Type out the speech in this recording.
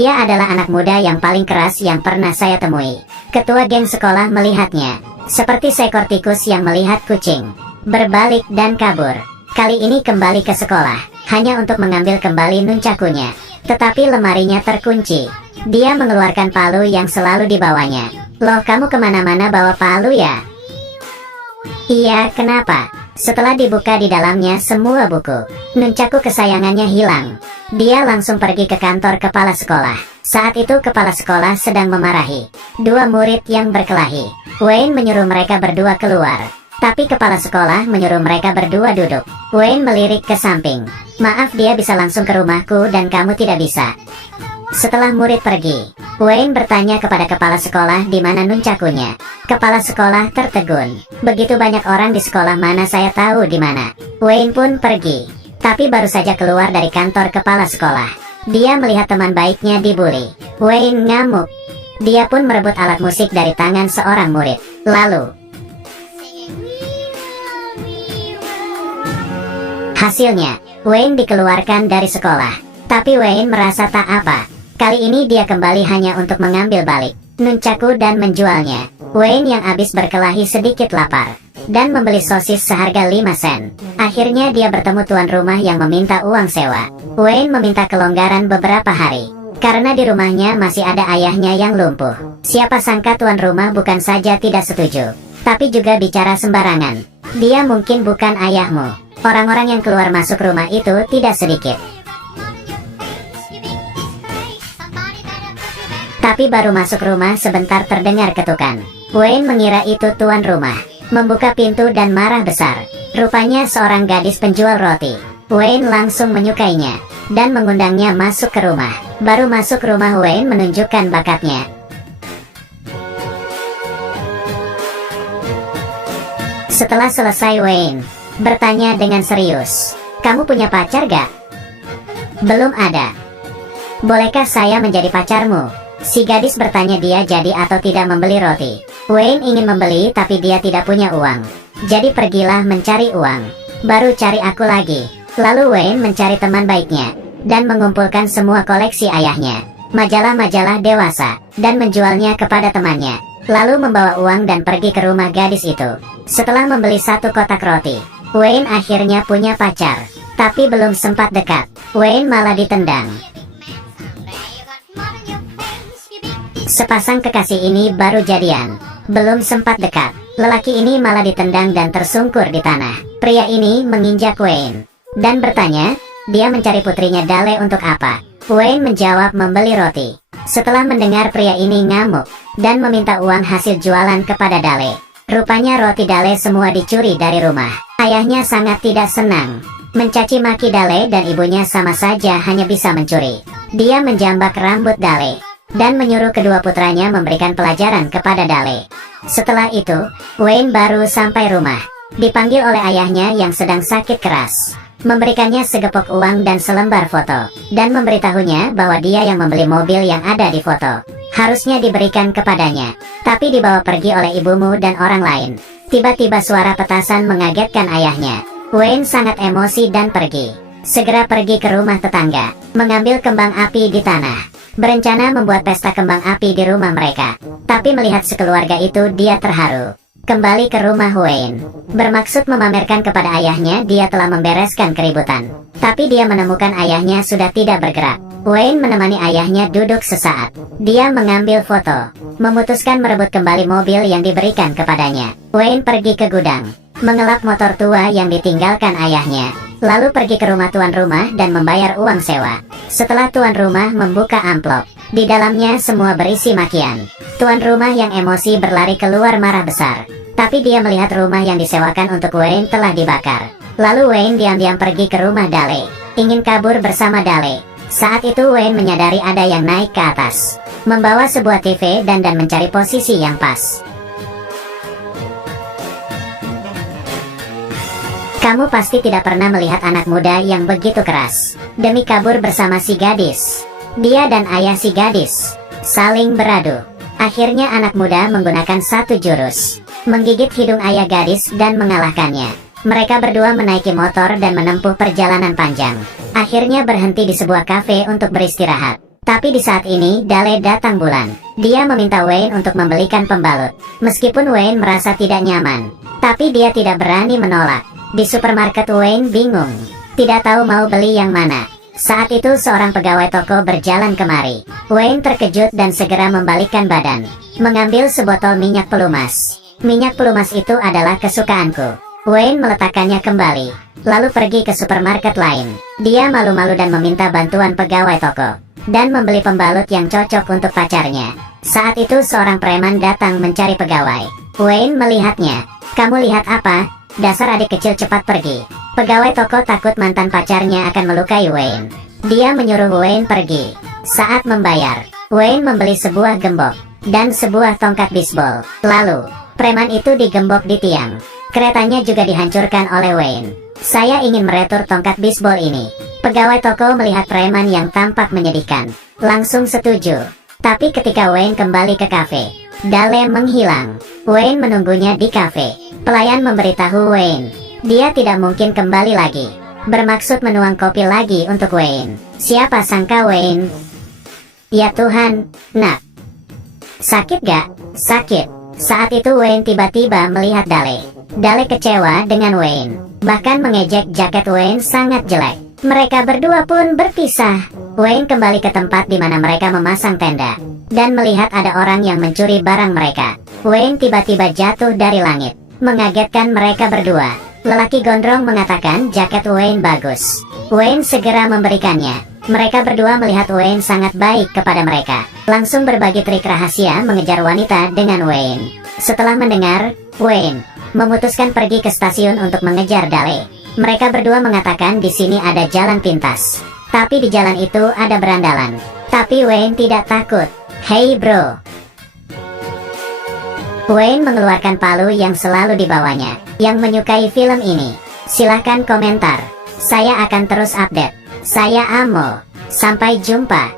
Ia adalah anak muda yang paling keras yang pernah saya temui. Ketua geng sekolah melihatnya seperti seekor tikus yang melihat kucing. Berbalik dan kabur. Kali ini kembali ke sekolah, hanya untuk mengambil kembali nuncakunya. Tetapi lemarinya terkunci. Dia mengeluarkan palu yang selalu dibawanya. Loh, kamu kemana-mana bawa palu ya? Iya, kenapa? Setelah dibuka di dalamnya semua buku. Nuncaku kesayangannya hilang. Dia langsung pergi ke kantor kepala sekolah. Saat itu kepala sekolah sedang memarahi dua murid yang berkelahi. Wayne menyuruh mereka berdua keluar, tapi kepala sekolah menyuruh mereka berdua duduk. Wayne melirik ke samping. Maaf, dia bisa langsung ke rumahku dan kamu tidak bisa. Setelah murid pergi, Wayne bertanya kepada kepala sekolah di mana nuncakunya. Kepala sekolah tertegun. Begitu banyak orang di sekolah, mana saya tahu di mana. Wayne pun pergi, tapi baru saja keluar dari kantor kepala sekolah, dia melihat teman baiknya dibully. Wayne ngamuk. Dia pun merebut alat musik dari tangan seorang murid. Lalu, hasilnya, Wayne dikeluarkan dari sekolah. Tapi Wayne merasa tak apa. Kali ini dia kembali hanya untuk mengambil balik nuncaku dan menjualnya. Wayne yang habis berkelahi sedikit lapar dan membeli sosis seharga 5 sen. Akhirnya dia bertemu tuan rumah yang meminta uang sewa. Wayne meminta kelonggaran beberapa hari, karena di rumahnya masih ada ayahnya yang lumpuh. Siapa sangka tuan rumah bukan saja tidak setuju, tapi juga bicara sembarangan. Dia mungkin bukan ayahmu. Orang-orang yang keluar masuk rumah itu tidak sedikit. Tapi baru masuk rumah sebentar terdengar ketukan. Wayne mengira itu tuan rumah. Membuka pintu dan marah besar. Rupanya seorang gadis penjual roti. Wayne langsung menyukainya dan mengundangnya masuk ke rumah. Baru masuk rumah, Wayne menunjukkan bakatnya. Setelah selesai, Wayne bertanya dengan serius, "Kamu punya pacar gak?" "Belum ada." "Bolehkah saya menjadi pacarmu?" Si gadis bertanya dia jadi atau tidak membeli roti. Wayne ingin membeli tapi dia tidak punya uang. "Jadi pergilah mencari uang. Baru cari aku lagi." Lalu Wayne mencari teman baiknya dan mengumpulkan semua koleksi ayahnya, majalah-majalah dewasa, dan menjualnya kepada temannya. Lalu membawa uang dan pergi ke rumah gadis itu. Setelah membeli 1 kotak roti, Wayne akhirnya punya pacar. Tapi belum sempat dekat, Wayne malah ditendang. Sepasang kekasih ini baru jadian, belum sempat dekat, lelaki ini malah ditendang dan tersungkur di tanah. Pria ini menginjak Wayne dan bertanya, dia mencari putrinya Dale untuk apa? Wayne menjawab membeli roti. Setelah mendengar pria ini ngamuk dan meminta uang hasil jualan kepada Dale. Rupanya roti Dale semua dicuri dari rumah. Ayahnya sangat tidak senang. Mencaci maki Dale dan ibunya sama saja hanya bisa mencuri. Dia menjambak rambut Dale dan menyuruh kedua putranya memberikan pelajaran kepada Dale. Setelah itu, Wayne baru sampai rumah. Dipanggil oleh ayahnya yang sedang sakit keras. Memberikannya segepok uang dan selembar foto, dan memberitahunya bahwa dia yang membeli mobil yang ada di foto. Harusnya diberikan kepadanya, tapi dibawa pergi oleh ibumu dan orang lain. Tiba-tiba suara petasan mengagetkan ayahnya. Wayne sangat emosi dan pergi. Segera pergi ke rumah tetangga, mengambil kembang api di tanah. Berencana membuat pesta kembang api di rumah mereka. Tapi melihat sekeluarga itu, dia terharu. Kembali ke rumah Wayne, bermaksud memamerkan kepada ayahnya dia telah membereskan keributan. Tapi dia menemukan ayahnya sudah tidak bergerak. Wayne menemani ayahnya duduk sesaat. Dia mengambil foto, memutuskan merebut kembali mobil yang diberikan kepadanya. Wayne pergi ke gudang, mengelap motor tua yang ditinggalkan ayahnya. Lalu pergi ke rumah tuan rumah dan membayar uang sewa. Setelah tuan rumah membuka amplop, di dalamnya semua berisi makian. Tuan rumah yang emosi berlari keluar marah besar. Tapi dia melihat rumah yang disewakan untuk Wayne telah dibakar. Lalu Wayne diam-diam pergi ke rumah Dale, ingin kabur bersama Dale. Saat itu Wayne menyadari ada yang naik ke atas, membawa sebuah TV dan mencari posisi yang pas. Kamu pasti tidak pernah melihat anak muda yang begitu keras demi kabur bersama si gadis. Dia dan ayah si gadis saling beradu. Akhirnya anak muda menggunakan satu jurus, menggigit hidung ayah gadis dan mengalahkannya. Mereka berdua menaiki motor dan menempuh perjalanan panjang. Akhirnya berhenti di sebuah kafe untuk beristirahat. Tapi di saat ini Dale datang bulan. Dia meminta Wayne untuk membelikan pembalut. Meskipun Wayne merasa tidak nyaman, tapi dia tidak berani menolak. Di supermarket Wayne bingung, tidak tahu mau beli yang mana. Saat itu seorang pegawai toko berjalan kemari. Wayne terkejut dan segera membalikkan badan, mengambil sebotol minyak pelumas. Minyak pelumas itu adalah kesukaanku. Wayne meletakkannya kembali, lalu pergi ke supermarket lain. Dia malu-malu dan meminta bantuan pegawai toko, dan membeli pembalut yang cocok untuk pacarnya. Saat itu seorang preman datang mencari pegawai. Wayne melihatnya. "Kamu lihat apa? Dasar adik kecil, cepat pergi." Pegawai toko takut mantan pacarnya akan melukai Wayne. Dia menyuruh Wayne pergi. Saat membayar, Wayne membeli sebuah gembok dan sebuah tongkat bisbol. Lalu, preman itu digembok di tiang. Keretanya juga dihancurkan oleh Wayne. "Saya ingin meretur tongkat bisbol ini." Pegawai toko melihat preman yang tampak menyedihkan, langsung setuju. Tapi ketika Wayne kembali ke kafe, Dale menghilang. Wayne menunggunya di kafe. Pelayan memberitahu Wayne, dia tidak mungkin kembali lagi. Bermaksud menuang kopi lagi untuk Wayne. Siapa sangka Wayne... "Ya Tuhan, nak. Sakit gak?" "Sakit." Saat itu Wayne tiba-tiba melihat Dale. Dale kecewa dengan Wayne, bahkan mengejek jaket Wayne sangat jelek. Mereka berdua pun berpisah. Wayne kembali ke tempat di mana mereka memasang tenda, dan melihat ada orang yang mencuri barang mereka. Wayne tiba-tiba jatuh dari langit, mengagetkan mereka berdua. Lelaki gondrong mengatakan jaket Wayne bagus. Wayne segera memberikannya. Mereka berdua melihat Wayne sangat baik kepada mereka, langsung berbagi trik rahasia mengejar wanita dengan Wayne. Setelah mendengar, Wayne memutuskan pergi ke stasiun untuk mengejar Dale. Mereka berdua mengatakan di sini ada jalan pintas, tapi di jalan itu ada berandalan. Tapi Wayne tidak takut. "Hey bro." Wayne mengeluarkan palu yang selalu dibawanya. Yang menyukai film ini, silahkan komentar. Saya akan terus update. Saya Amo. Sampai jumpa.